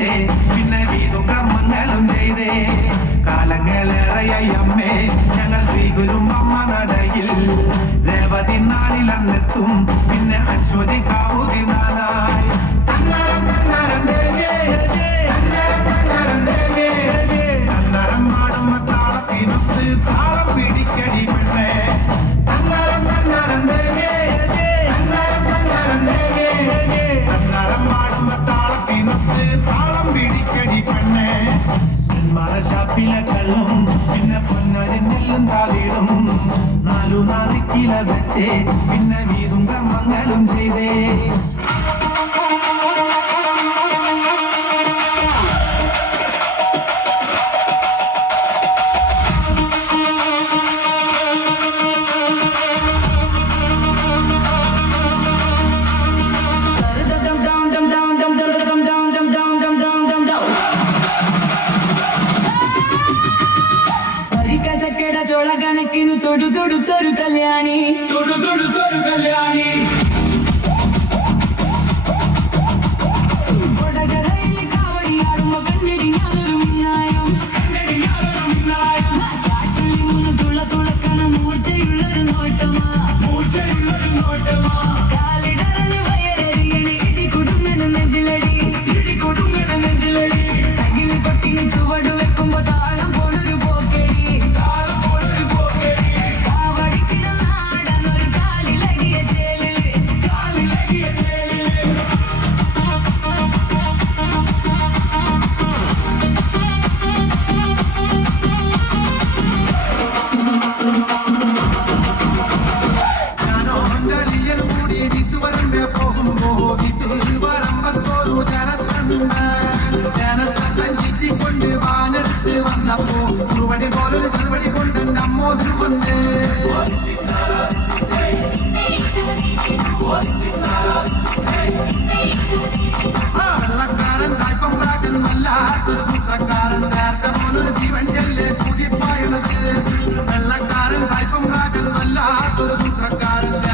വെച്ചേ പിന്നെ വീതും കർമ്മങ്ങളും ചെയ്തേ കാലങ്ങളേറെയായി അമ്മേ ഞങ്ങൾ ശ്രീഗുരും അമ്മ നടയിൽ രേവതി നാളിലെന്നെത്തും പിന്നെ അശ്വതി കാവുതി നാളായി തന്നരം തന്നരം ദേവേ തന്നരം തന്നരം ദേവേ തന്നരം മാടുമ്പ താളത്തിനൊത്ത് താളം പിടിക്കടി പെണ്ണേ തന്നരം തന്നരം ദേവേ തന്നരം തന്നരം ദേവേ തന്നരം മാടുമ്പ താളത്തിനൊത്ത് താളം പിടിക്കടി പെണ്ണേ മറശാപ്പിലെ കള്ളും പിന്നെ പൊന്നരി നെല്ലും താതിടും നാലു നാറിക്കില വെച്ചേ പിന്നെ വീതും കർമ്മങ്ങളും ചെയ്തേ ചോള കണക്കിന് തൊടുത്തൊടുത്തൊരു കല്യാണി തൊടുത്തൊടുത്തൊരു കല്യാണി കൊടകരയിൽ കാവടിയാടുമ്പോ കണ്ണിടി ഞാനൊരു മിന്നായം ചാട്ടുള്ളി മൂന്ന് തുളക്കണ മൂർച്ചയുള്ളൊരു നോട്ടമാ കാലിടറല് വയറെറിയണി ഇടി കൊടുങ്ങണ നെഞ്ചിലടി തകില് കൊട്ടിന് ചുവട് വെക്കുമ്പോ താളം പോണൊരു പോക്കടി ചെറുപടി കൊണ്ട് നമ്മോതിൽ വന്നേ വെള്ളക്കാരൻ സായിപ്പം പ്രാകൻ വല്ലാത്തൊരു സൂത്രക്കാരൻ നേരത്തെ പോലൊരു ജീവൻ ചെല്ലേ കുതിപ്പായണത് വെള്ളക്കാരൻ സായിപ്പം പ്രാകൻ വല്ലാത്തൊരു സൂത്രക്കാരൻ